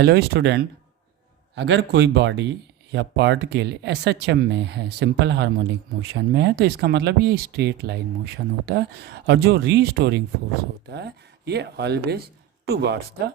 Hello student, अगर कोई body या पार्टिकल एसएचएम में है, सिंपल हार्मोनिक मोशन में है, तो इसका मतलब ये स्ट्रेट लाइन मोशन होता है। और जो रीस्टोरिंग फोर्स होता है ये always towards the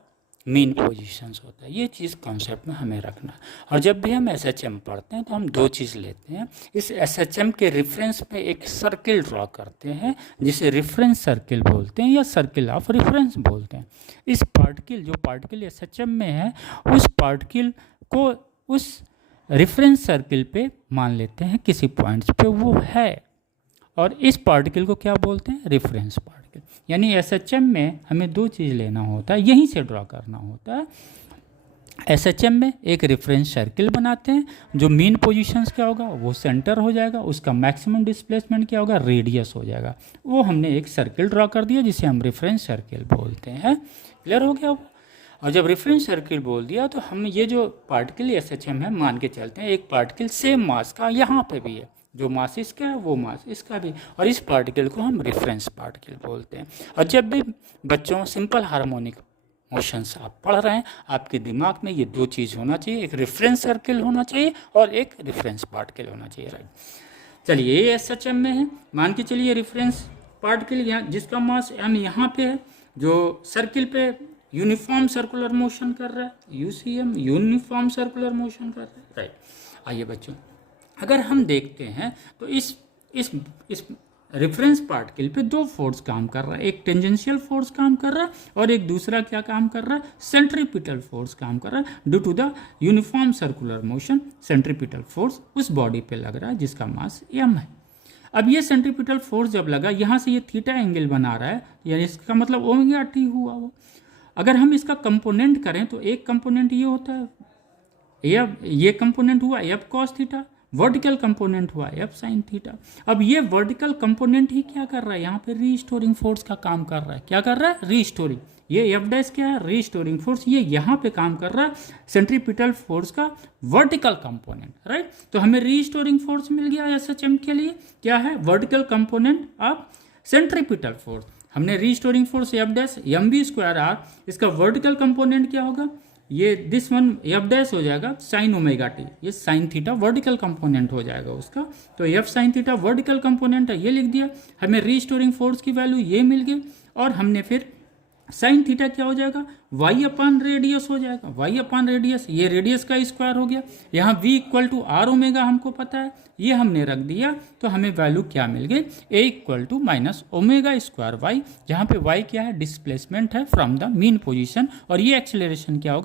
mean positions होता है। ये चीज़ कॉन्सेप्ट में हमें रखना। और जब भी हम एसएचएम पढ़ते हैं तो हम दो चीज़ लेते हैं। इस एसएचएम के रेफरेंस पे एक सर्किल ड्रॉ करते हैं जिसे रेफरेंस सर्किल बोलते हैं या सर्किल ऑफ रेफरेंस बोलते हैं। इस पार्टिकल, जो पार्टिकल एसएचएम में है, उस पार्टिकल को उस रेफरेंस सर्किल पे मान लेते हैं, किसी पॉइंट्स पे वो है, और इस पार्टिकल को क्या बोलते हैं? Reference particle. यानी एसएचएम में हमें दो चीज़ लेना होता है, यहीं से ड्रॉ करना होता है। एसएचएम में एक रेफरेंस सर्किल बनाते हैं, जो मीन पोजीशंस क्या होगा वो सेंटर हो जाएगा, उसका मैक्सिमम डिस्प्लेसमेंट क्या होगा, रेडियस हो जाएगा। वो हमने एक सर्किल ड्रॉ कर दिया जिसे हम रेफरेंस सर्किल बोलते हैं। क्लियर हो गया वो? और जब रेफरेंस सर्किल बोल दिया तो हम ये जो पार्टिकल एसएचएम है मान के चलते हैं एक पार्टिकल सेम मास का यहाँ पे भी है, जो मास इसका है वो मास इसका भी, और इस पार्टिकल को हम रेफरेंस पार्टिकल बोलते हैं। और जब भी बच्चों सिंपल हार्मोनिक मोशंस आप पढ़ रहे हैं, आपके दिमाग में ये दो चीज़ होना चाहिए, एक रेफरेंस सर्किल होना चाहिए और एक रेफरेंस पार्टिकल होना चाहिए। राइट, चलिए ये एसएचएम में है, मान के चलिए रेफरेंस पार्टिकल यहाँ जिसका मास m यहाँ पे है, जो सर्किल पे यूनिफॉर्म सर्कुलर मोशन कर रहा है, यूसीएम यूनिफॉर्म सर्कुलर मोशन कर रहा है। राइट, आइए बच्चों, अगर हम देखते हैं तो इस रेफरेंस पार्टिकल पे दो फोर्स काम कर रहा है, एक टेंजेंशियल फोर्स काम कर रहा है और एक दूसरा क्या काम कर रहा है, सेंट्रीपिटल फोर्स काम कर रहा है। Due to the uniform circular motion centripetal force उस बॉडी पे लग रहा है जिसका मास m है। अब ये सेंट्रीपिटल फोर्स जब लगा, यहाँ से ये थीटा एंगल बना रहा है, यानी इसका मतलब ओमेगा टी हुआ वो। अगर हम इसका कंपोनेंट करें तो एक कंपोनेंट ये होता है, ये कंपोनेंट हुआ F cos theta, vertical component हुआ एफ साइन थीटा। अब ये वर्टिकल कंपोनेंट ही क्या कर रहा है, यहाँ पे रीस्टोरिंग फोर्स का काम कर रहा है। क्या कर रहा है? रीस्टोरिंग। ये एफ डैश क्या है? Restoring force. ये यहाँ पे काम कर रहा है सेंट्रीपिटल फोर्स का वर्टिकल कंपोनेंट। राइट, तो हमें रीस्टोरिंग फोर्स मिल गया एसएचएम के लिए। क्या है? Vertical component of centripetal force. हमने restoring force F dash m b square r, इसका वर्टिकल कंपोनेंट क्या होगा, ये दिस वन एफ डैश हो जाएगा साइन ओमेगा टी, ये साइन थीटा वर्टिकल कंपोनेंट हो जाएगा उसका। तो F sine theta vertical component है, ये लिख दिया। हमें रीस्टोरिंग फोर्स की वैल्यू ये मिल गई, और हमने फिर साइन थीटा क्या हो जाएगा, वाई अपान रेडियस हो जाएगा। वाई अपान रेडियस, ये रेडियस का स्क्वायर हो गया। यहाँ v equal to r omega हमको पता है, ये हमने रख दिया, तो हमें वैल्यू क्या मिल गई, a equal to minus omega square y, जहाँ पे y क्या है, डिस्प्लेसमेंट है फ्रॉम द मीन पोजीशन, और ये एक्सेलरेशन क्या होगा,